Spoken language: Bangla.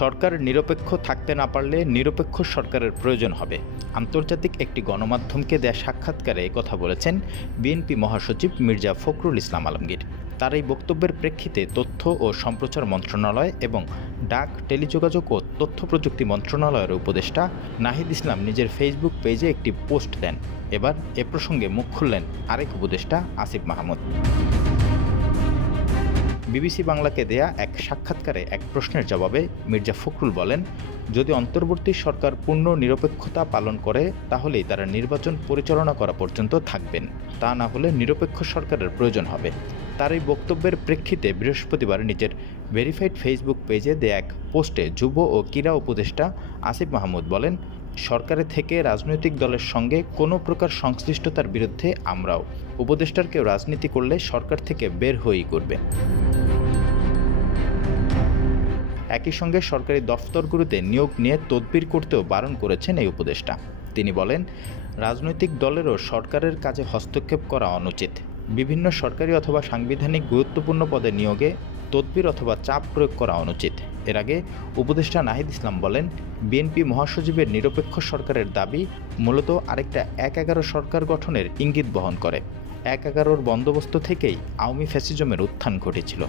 সরকার নিরপেক্ষ থাকতে না পারলে নিরপেক্ষ সরকারের প্রয়োজন হবে। আন্তর্জাতিক একটি গণমাধ্যমকে দেয়া সাক্ষাৎকারে একথা বলেছেন বিএনপি মহাসচিব মির্জা ফখরুল ইসলাম আলমগীর। তার এই বক্তব্যের প্রেক্ষিতে তথ্য ও সম্প্রচার মন্ত্রণালয় এবং ডাক, টেলিযোগাযোগ ও তথ্য প্রযুক্তি মন্ত্রণালয়ের উপদেষ্টা নাহিদ ইসলাম নিজের ফেসবুক পেজে একটি পোস্ট দেন। এবার এ প্রসঙ্গে মুখ খুললেন আরেক উপদেষ্টা আসিফ মাহমুদ। বিবিসি বাংলাকে দেয়া এক সাক্ষাৎকারে এক প্রশ্নের জবাবে মির্জা ফখরুল বলেন, যদি অন্তর্বর্তী সরকার পূর্ণ নিরপেক্ষতা পালন করে তাহলেই তারা নির্বাচন পরিচালনা করা পর্যন্ত থাকবেন, তা না হলে নিরপেক্ষ সরকারের প্রয়োজন হবে। তার এই বক্তব্যের প্রেক্ষিতে বৃহস্পতিবার নিজের ভেরিফাইড ফেসবুক পেজে দেয়া এক পোস্টে যুব ও ক্রীড়া উপদেষ্টা আসিফ মাহমুদ বলেন, সরকারে থেকে রাজনৈতিক দলের সঙ্গে কোনো প্রকার সংশ্লিষ্টতার বিরুদ্ধে আমরাও। উপদেষ্টার কেউ রাজনীতি করলে সরকার থেকে বের হয়েই করবে। একই সঙ্গে সরকারি দফতরগুলোতে নিয়োগ নিয়ে তদবির করতেও বারণ করেছেন এই উপদেষ্টা। তিনি বলেন, রাজনৈতিক দলেরও সরকারের কাজে হস্তক্ষেপ করা অনুচিত। বিভিন্ন সরকারি অথবা সাংবিধানিক গুরুত্বপূর্ণ পদে নিয়োগে তদবির অথবা চাপ প্রয়োগ করা অনুচিত। এর আগে উপদেষ্টা নাহিদ ইসলাম বলেন, বিএনপি মহাসচিবের নিরপেক্ষ সরকারের দাবি মূলত আরেকটা ১/১১ সরকার গঠনের ইঙ্গিত বহন করে। ১/১১ বন্দোবস্ত থেকেই আওয়ামী ফ্যাসিজমের উত্থান ঘটেছিল।